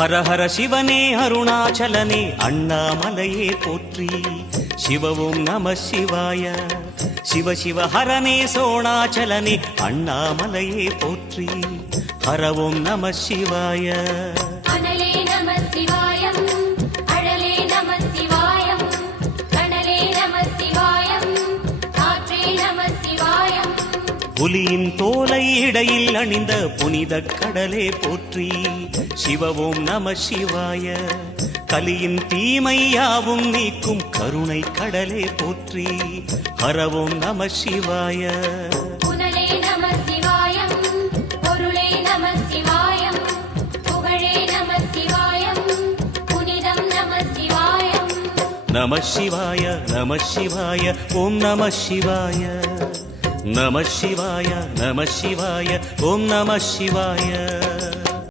ஹர ஹர சிவனே அருணாச்சலனே அண்ணாமலையே போற்றி. சிவவும் நம சிவாய. சிவ சிவ ஹரனே சோணாச்சலனே அண்ணாமலையே போற்றி. ஹரவும் நம சிவாய. அனலே நம சிவாயம், அழலே நம சிவாயம், கனலே நம சிவாயம், காற்றே நம சிவாயம். புலியின் தோலை இடையில் அணிந்த புனித கடலே போற்றி. சிவவும் நம சிவாய. கலியின் தீமையாவும் நீக்கும் கருணை கடலே போற்றி. ஹரவும் நம சிவாய. புனலே நம சிவாயம், பொருளே நம சிவாயம், புகழே நம சிவாயம், புனிதம் நம சிவாயம். நம சிவாய நம சிவாய ஓம் நம சிவாய. நம சிவாய நம சிவாய ஓம் நம சிவாய.